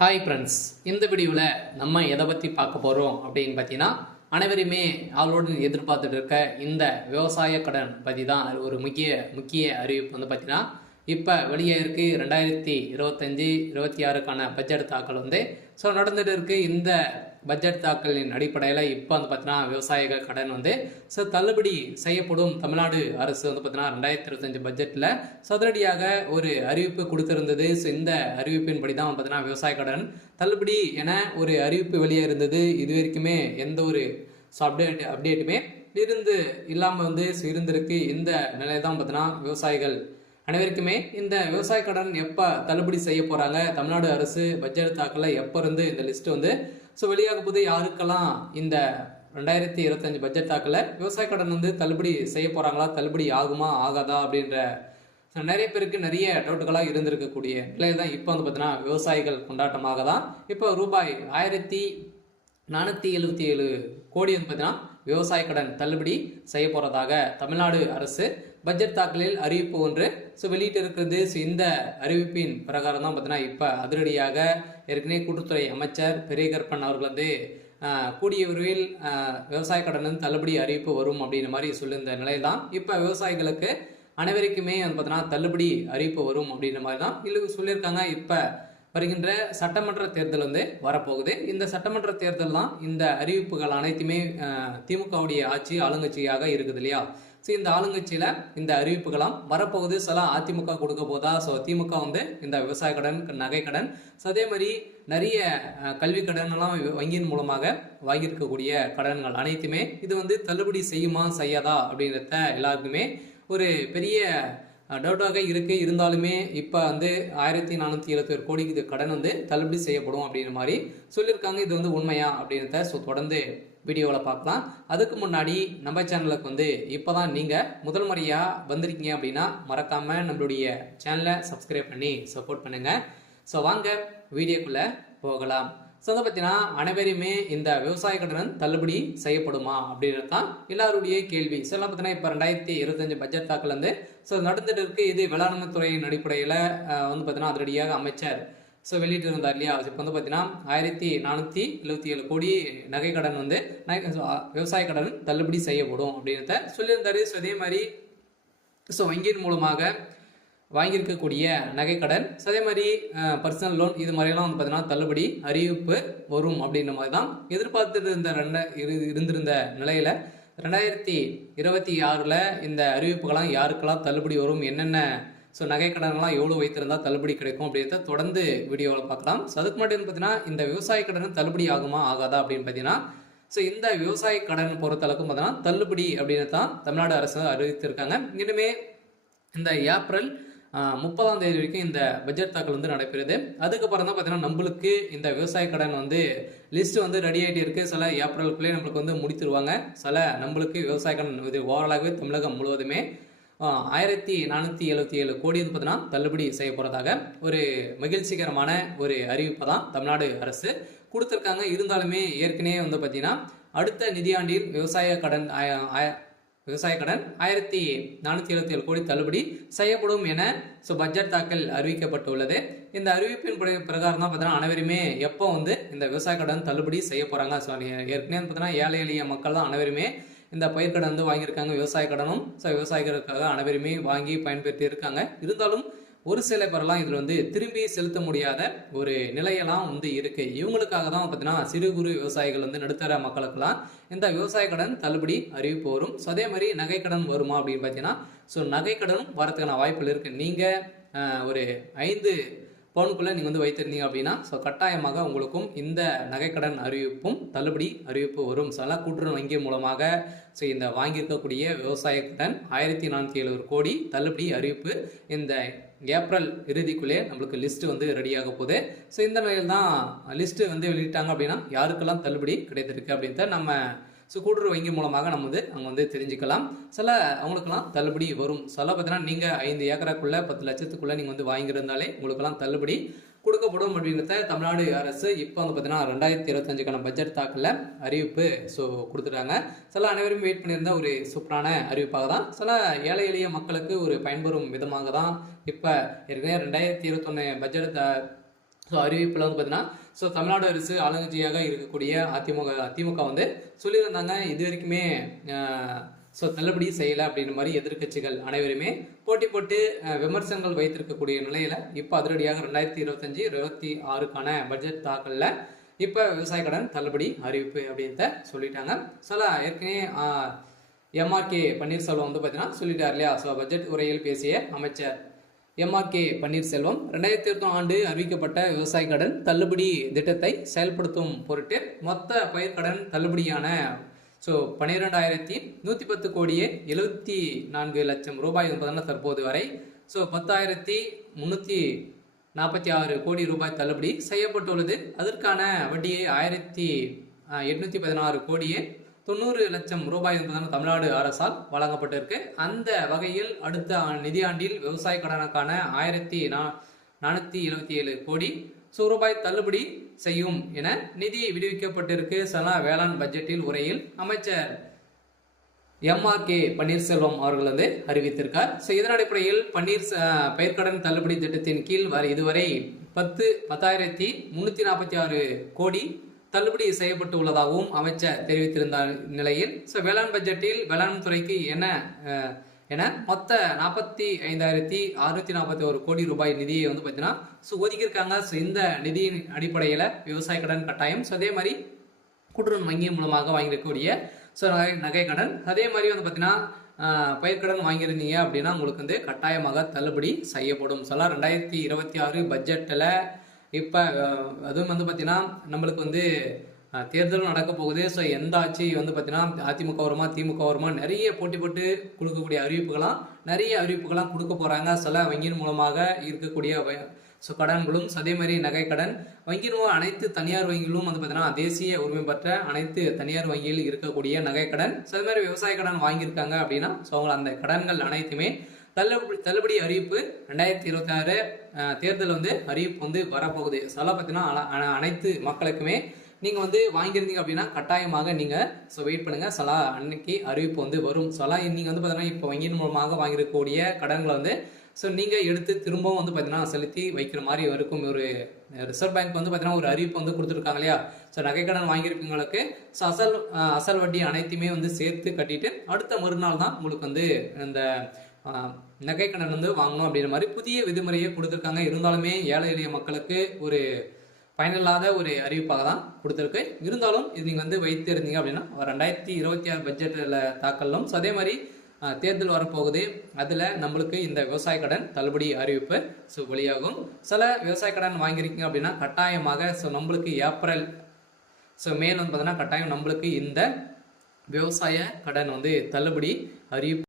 Hi friends, இந்த வீடியோவில் நம்ம எதை பற்றி பார்க்க போகிறோம் அப்படின்னு பார்த்தீங்கன்னா, அனைவருமே ஆளோடு எதிர்பார்த்துட்டு இருக்க இந்த விவசாய கடன் பற்றி தான் ஒரு முக்கிய அறிவிப்பு வந்து பார்த்தீங்கன்னா, இப்போ வெளியே இருக்கு 2025-26க்கான பட்ஜெட் தாக்கல் வந்து நடந்துட்டு இருக்கு. இந்த பட்ஜெட் தாக்கலின் அடிப்படையில் இப்போ வந்து பார்த்தீங்கன்னா விவசாயிகள் கடன் வந்து தள்ளுபடி செய்யப்படும். தமிழ்நாடு அரசு வந்து பார்த்தீங்கன்னா 2025 பட்ஜெட்டில் சதுரடியாக ஒரு அறிவிப்பு கொடுத்திருந்தது. இந்த அறிவிப்பின்படி தான் பார்த்தீங்கன்னா விவசாய கடன் தள்ளுபடி என ஒரு அறிவிப்பு வெளியே இருந்தது. இது வரைக்குமே எந்த ஒரு அப்டேட்டுமே இல்லாமல் வந்து இருந்திருக்கு. இந்த நிலையை தான் பார்த்தீங்கன்னா விவசாயிகள் அனைவருக்குமே இந்த விவசாய கடன் எப்போ தள்ளுபடி செய்ய போகிறாங்க, தமிழ்நாடு அரசு பட்ஜெட் தாக்கல எப்போ இருந்து இந்த லிஸ்ட் வந்து வெளியாக போது, யாருக்கெல்லாம் இந்த 2025 பட்ஜெட் தாக்கல விவசாய கடன் வந்து தள்ளுபடி செய்ய போகிறாங்களா, தள்ளுபடி ஆகுமா ஆகாதா அப்படின்ற நிறைய பேருக்கு நிறைய டவுட்டுகளாக இருந்திருக்கக்கூடிய நிலையில் தான் இப்போ வந்து பார்த்தீங்கன்னா விவசாயிகள் கொண்டாட்டமாக தான் இப்போ ரூபாய் 1477 கோடி வந்து பார்த்தீங்கன்னா விவசாய கடன் தள்ளுபடி செய்ய போகிறதாக தமிழ்நாடு அரசு பட்ஜெட் தாக்கலில் அறிவிப்பு ஒன்று வெளியிட்டு இருக்கிறது. இந்த அறிவிப்பின் பிரகாரம் தான் பார்த்தீங்கன்னா இப்போ அதிரடியாக ஏற்கனவே கூட்டுத்துறை அமைச்சர் பெரியகற்பன் அவர்கள் வந்து கூடிய விரைவில் விவசாய கடன் தள்ளுபடி அறிவிப்பு வரும் அப்படின்ற மாதிரி சொல்லியிருந்த நிலையில் தான் இப்போ விவசாயிகளுக்கு அனைவருக்குமே வந்து பார்த்தீங்கன்னா தள்ளுபடி அறிவிப்பு வரும் அப்படின்ற மாதிரி தான் இல்லை சொல்லியிருக்காங்க. இப்போ வருகின்ற சட்டமன்ற தேர்தல் வந்து வரப்போகுது. இந்த சட்டமன்ற தேர்தல் தான் இந்த அறிவிப்புகள் அனைத்துமே திமுகவுடைய ஆட்சி ஆளுங்கட்சியாக இருக்குது இல்லையா. இந்த ஆளுங்கட்சியில இந்த அறிவிப்புகளாம் வரப்போகுது. சில அதிமுக கொடுக்க போதா, திமுக வந்து இந்த விவசாய கடன், நகை கடன், அதே மாதிரி நிறைய கல்வி கடன் எல்லாம் வங்கியின் மூலமாக வாங்கியிருக்கக்கூடிய கடன்கள் அனைத்துமே இது வந்து தள்ளுபடி செய்யுமா செய்யாதா அப்படின்றத எல்லாருக்குமே ஒரு பெரிய டவுட்டாக இருக்கு. இருந்தாலுமே இப்போ வந்து 1477 கோடிக்கு கடன் வந்து தள்ளுபடி செய்யப்படும் அப்படின்ற மாதிரி சொல்லியிருக்காங்க. இது வந்து உண்மையா அப்படின்றத தொடர்ந்து வீடியோவில் பார்க்கலாம். அதுக்கு முன்னாடி நம்ம சேனலுக்கு வந்து இப்போ தான் நீங்கள் முதல் முறையாக வந்திருக்கீங்க அப்படின்னா மறக்காமல் நம்மளுடைய சேனலை சப்ஸ்கிரைப் பண்ணி சப்போர்ட் பண்ணுங்கள். வாங்க வீடியோக்குள்ளே போகலாம். அதை பார்த்தீங்கன்னா அனைவருமே இந்த விவசாய கடன் தள்ளுபடி செய்யப்படுமா அப்படின்றது தான் எல்லாருடைய கேள்வி. பார்த்தீங்கன்னா இப்போ 2025 பட்ஜெட் தாக்கல் வந்து நடந்துட்டு இருக்கு. இது வேளாண்மை துறையின் அடிப்படையில் வந்து பார்த்தீங்கன்னா அதிரடியாக அமைச்சர் வெளியிட்டு இருந்தார் இல்லையா. இப்போ வந்து பார்த்தீங்கன்னா 1477 கோடி நகை கடன் வந்து விவசாய கடன் தள்ளுபடி செய்யப்படும் அப்படின்றத சொல்லியிருந்தாரு. அதே மாதிரி வங்கியின் மூலமாக வாங்கியிருக்கக்கூடிய நகைக்கடன், அதே மாதிரி பர்சனல் லோன், இது மாதிரிலாம் வந்து பார்த்தீங்கன்னா தள்ளுபடி அறிவிப்பு வரும் அப்படின்ற மாதிரி தான் எதிர்பார்த்துட்டு இருந்திருந்த நிலையில் 2026 இந்த அறிவிப்புகள்லாம் யாருக்கெல்லாம் தள்ளுபடி வரும், என்னென்ன நகைக்கடன்லாம் எவ்வளோ வைத்திருந்தால் தள்ளுபடி கிடைக்கும் அப்படின்றத தொடர்ந்து வீடியோவில் பார்க்கலாம். அதுக்கு மட்டும் பார்த்தீங்கன்னா இந்த விவசாய கடன் தள்ளுபடி ஆகுமா ஆகாதா அப்படின்னு பார்த்தீங்கன்னா இந்த விவசாய கடன் பொறுத்தளவுக்கும் பார்த்தீங்கன்னா தள்ளுபடி அப்படின்னு தான் தமிழ்நாடு அரசு அறிவித்திருக்காங்க. இனிமே இந்த ஏப்ரல் 30ஆம் தேதி வரைக்கும் இந்த பட்ஜெட் தாக்கல் வந்து நடைபெறுது. அதுக்கப்புறம் தான் பார்த்தீங்கன்னா நம்மளுக்கு இந்த விவசாய கடன் வந்து லிஸ்ட் வந்து ரெடி ஆகிட்டு இருக்கு. சில ஏப்ரலுக்குள்ளே நம்மளுக்கு வந்து முடித்துருவாங்க. சில நம்மளுக்கு விவசாய கடன் இது ஓவராலாகவே தமிழகம் முழுவதுமே 1477 கோடி வந்து பார்த்தீங்கன்னா தள்ளுபடி செய்ய போகிறதாக ஒரு மகிழ்ச்சிகரமான ஒரு அறிவிப்பை தான் தமிழ்நாடு அரசு கொடுத்துருக்காங்க. இருந்தாலுமே ஏற்கனவே வந்து பார்த்தீங்கன்னா அடுத்த நிதியாண்டில் விவசாய கடன் 1477 கோடி தள்ளுபடி செய்யப்படும் என பட்ஜெட் தாக்கல் அறிவிக்கப்பட்டுள்ளது. இந்த அறிவிப்பின் பிரகாரம் தான் பார்த்தீங்கன்னா அனைவருமே எப்போ வந்து இந்த விவசாய கடன் தள்ளுபடி செய்ய போகிறாங்க. ஏற்கனவே பார்த்தீங்கன்னா ஏழை எளிய மக்கள் தான் அனைவருமே இந்த பயிர்க்கடன் வந்து வாங்கியிருக்காங்க. விவசாய கடனும் விவசாயிகளுக்காக அனைவருமே வாங்கி பயன்பெற்று இருக்காங்க. இருந்தாலும் ஒரு சில பேரெல்லாம் இதில் வந்து திரும்பி செலுத்த முடியாத ஒரு நிலையெல்லாம் வந்து இருக்கு. இவங்களுக்காக தான் பார்த்தீங்கன்னா சிறு குறு விவசாயிகள் வந்து நடுத்தர மக்களுக்கெல்லாம் இந்த விவசாய கடன் தள்ளுபடி அறிவிப்பு வரும். அதே மாதிரி நகை கடன் வருமா அப்படின்னு பார்த்தீங்கன்னா நகை கடனும் வரதுக்கான வாய்ப்புகள் இருக்கு. நீங்கள் ஒரு 5 பவுனுக்குள்ளே நீங்கள் வந்து வைத்திருந்தீங்க அப்படின்னா கட்டாயமாக உங்களுக்கும் இந்த நகைக்கடன் அறிவிப்பும் தள்ளுபடி அறிவிப்பு வரும். கூட்டுறவு வங்கி மூலமாக இந்த வாங்கியிருக்கக்கூடிய விவசாய கடன் 1477 கோடி தள்ளுபடி அறிவிப்பு இந்த ஏப்ரல் இறுதிக்குள்ளே நம்மளுக்கு லிஸ்ட் வந்து ரெடியாக போகுது. இந்த நிலையில் தான் லிஸ்ட் வந்து வெளியிட்டாங்க அப்படின்னா யாருக்கெல்லாம் தள்ளுபடி கிடைத்திருக்கு அப்படின்றத நம்ம கூட்டுறவு வங்கி மூலமாக நம்ம வந்து அங்கே வந்து தெரிஞ்சுக்கலாம். அவங்களுக்கெல்லாம் தள்ளுபடி வரும். பார்த்தீங்கன்னா நீங்கள் 5 ஏக்கராக்குள்ளே 10 லட்சத்துக்குள்ளே நீங்கள் வந்து வாங்கியிருந்தாலே உங்களுக்கெல்லாம் தள்ளுபடி கொடுக்கப்படும் அப்படின்றத தமிழ்நாடு அரசு இப்போ வந்து பார்த்தீங்கன்னா 2025க்கான பட்ஜெட் தாக்கல அறிவிப்பு கொடுத்துட்டாங்க. அனைவரும் வெயிட் பண்ணியிருந்த ஒரு சூப்பரான அறிவிப்பாக தான் ஏழை எளிய மக்களுக்கு ஒரு பயன்பெறும் விதமாக தான் இப்போ ஏற்கனவே 2021 பட்ஜெட் ஸோ அறிவிப்பில் வந்து பார்த்தீங்கன்னா ஸோ தமிழ்நாடு அரசு ஆளுங்கட்சியாக இருக்கக்கூடிய திமுக வந்து சொல்லியிருந்தாங்க இது வரைக்குமே ஸோ தள்ளுபடி செய்யலை அப்படின்ற மாதிரி எதிர்க்கட்சிகள் அனைவருமே போட்டி போட்டு விமர்சனங்கள் வைத்திருக்கக்கூடிய நிலையில் இப்போ அதிரடியாக 2025-26க்கான பட்ஜெட் தாக்கலில் இப்போ விவசாய கடன் தள்ளுபடி அறிவிப்பு அப்படின்றத சொல்லிட்டாங்க. சில ஏற்கனவே எம்ஆர்கே பன்னீர்செல்வம் வந்து பார்த்தீங்கன்னா சொல்லிட்டார் இல்லையா. ஸோ பட்ஜெட் உரையில் பேசிய அமைச்சர் எம்ஆர்கே பன்னீர்செல்வம் 2021 ஆண்டு அறிவிக்கப்பட்ட விவசாய கடன் தள்ளுபடி திட்டத்தை செயல்படுத்தும் பொருட்டு மொத்த பயிர்க்கடன் தள்ளுபடியான ஸோ 12,110 கோடியே 74 லட்சம் ரூபாய் என்பதனால் தற்போது வரை ஸோ 10,346 கோடி ரூபாய் தள்ளுபடி செய்யப்பட்டுள்ளது. அதற்கான வட்டியை 1,816 கோடியே 90 லட்சம் ரூபாய் என்பதான தமிழ்நாடு அரசால் வழங்கப்பட்டிருக்கு. அந்த வகையில் அடுத்த நிதியாண்டில் விவசாய கடனுக்கான 1,477 கோடி ரூபாய் தள்ளுபடி செய்யும் என நிதி விடுவிக்கப்பட்டிருக்கு. வேளாண் பட்ஜெட்டில் உரையில் அமைச்சர் எம்ஆர்கே பன்னீர்செல்வம் அவர்கள் வந்து அறிவித்திருக்கார். இதன் அடிப்படையில் பயிர்க்கடன் தள்ளுபடி திட்டத்தின் கீழ் இதுவரை 10,346 கோடி தள்ளுபடி செய்யப்பட்டு உள்ளதாகவும் அமைச்சர் தெரிவித்திருந்த நிலையில் வேளாண் பட்ஜெட்டில் வேளாண் துறைக்கு என மொத்த 45,641 கோடி ரூபாய் நிதியை வந்து பார்த்தீங்கன்னா ஒதுக்கியிருக்காங்க. இந்த நிதியின் அடிப்படையில் விவசாய கடன் கட்டாயம் அதே மாதிரி கூட்டுறவு வங்கி மூலமாக வாங்கியிருக்கக்கூடிய நகை கடன் அதே மாதிரி வந்து பார்த்தீங்கன்னா பயிர்க்கடன் வாங்கியிருந்தீங்க அப்படின்னா உங்களுக்கு வந்து கட்டாயமாக தள்ளுபடி செய்யப்படும். 2026 பட்ஜெட்டில் இப்போ அதுவும் வந்து பார்த்தீங்கன்னா நம்மளுக்கு வந்து தேர்தலும் நடக்க போகுது. ஸோ எந்த ஆட்சி வந்து பார்த்தீங்கன்னா அதிமுக வருமா திமுக வருமா நிறைய போட்டி போட்டு கொடுக்கக்கூடிய நிறைய அறிவிப்புகளாம் கொடுக்க போகிறாங்க. வங்கியின் மூலமாக இருக்கக்கூடிய கடன்களும் அதே மாதிரி நகை கடன் வங்கியின் அனைத்து தனியார் வங்கிகளும் வந்து பார்த்தீங்கன்னா தேசிய உரிமை பெற்ற அனைத்து தனியார் வங்கியில் இருக்கக்கூடிய நகை கடன் அதே மாதிரி விவசாய கடன் வாங்கியிருக்காங்க அப்படின்னா அவங்க அந்த கடன்கள் அனைத்துமே தள்ளுபடி அறிவிப்பு 2026 தேர்தல் வந்து அறிவிப்பு வந்து வரப்போகுது. பார்த்தீங்கன்னா அனைத்து மக்களுக்குமே நீங்கள் வந்து வாங்கியிருந்தீங்க அப்படின்னா கட்டாயமாக நீங்கள் வெயிட் பண்ணுங்கள். அன்னைக்கு அறிவிப்பு வந்து வரும். நீங்கள் வந்து பார்த்தீங்கன்னா இப்போ வங்கியின் மூலமாக வாங்கியிருக்கக்கூடிய கடன்களை வந்து நீங்கள் எடுத்து திரும்பவும் வந்து பார்த்தீங்கன்னா செலுத்தி வைக்கிற மாதிரி இருக்கும். ஒரு ரிசர்வ் பேங்க் வந்து பார்த்தீங்கன்னா ஒரு அறிவிப்பு வந்து கொடுத்துருக்காங்க இல்லையா. நகை கடன் வாங்கியிருக்கவங்களுக்கு அசல் வட்டி அனைத்துமே வந்து சேர்த்து கட்டிட்டு அடுத்த மறுநாள் தான் உங்களுக்கு வந்து இந்த நகை கடன் வந்து வாங்கணும் அப்படின்ற மாதிரி புதிய விதிமுறையை கொடுத்துருக்காங்க. இருந்தாலுமே ஏழை எளிய மக்களுக்கு ஒரு பயனில்லாத ஒரு அறிவிப்பாக தான் கொடுத்துருக்கு. இருந்தாலும் இது நீங்கள் வந்து வைத்து இருந்தீங்க அப்படின்னா 2026 பட்ஜெட்டில் தாக்கலும் அதே மாதிரி தேர்தல் வரப்போகுது. அதில் நம்மளுக்கு இந்த விவசாய கடன் தள்ளுபடி அறிவிப்பு வெளியாகும். விவசாய கடன் வாங்கியிருக்கீங்க அப்படின்னா கட்டாயமாக நம்மளுக்கு ஏப்ரல் மேல் வந்து பார்த்தீங்கன்னா கட்டாயம் நம்மளுக்கு இந்த விவசாய கடன் வந்து தள்ளுபடி அறிவிப்பு